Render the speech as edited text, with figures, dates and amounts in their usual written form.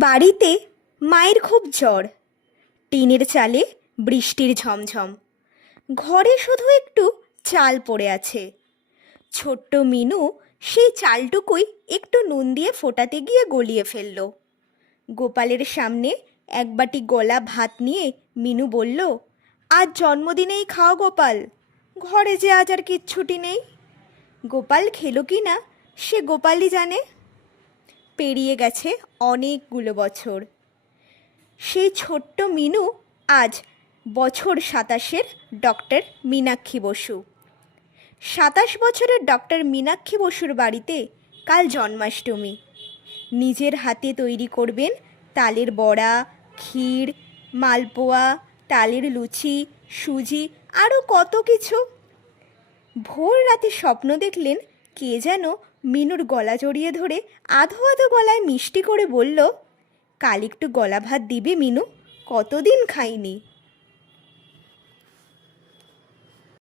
বাড়িতে মায়ের খুব জ্বর। টিনের চালে বৃষ্টির ঝমঝম, ঘরে শুধু একটু চাল পড়ে আছে। ছোট্ট মিনু সেই চালটুকুই একটু নুন দিয়ে ফোটাতে গিয়ে গলিয়ে ফেলল। গোপালের সামনে এক বাটি গলা ভাত নিয়ে মিনু বলল, আজ জন্মদিনেই খাও গোপাল, ঘরে যে আজ আর কিচ্ছুটি নেই। গোপাল খেলো কি না সে গোপালই জানে। পেরিয়ে গেছে অনেকগুলো বছর। সেই ছোট্ট মিনু আজ বছর ২৭-এর ডক্টর মীনাক্ষী বসু। ২৭ বছরের ডক্টর মীনাক্ষী বসুর বাড়িতে কাল জন্মাষ্টমী। নিজের হাতে তৈরি করবেন তালের বড়া, ক্ষীর, মালপোয়া, তালের লুচি, সুজি, আরও কত কিছু। ভোর রাতে স্বপ্ন দেখলেন কে যেন মিনুর গলা জড়িয়ে ধরে আধো আধো গলায় মিষ্টি করে বলল, কাল একটু গলা ভাত দিবে মিনু, কতদিন খাইনি।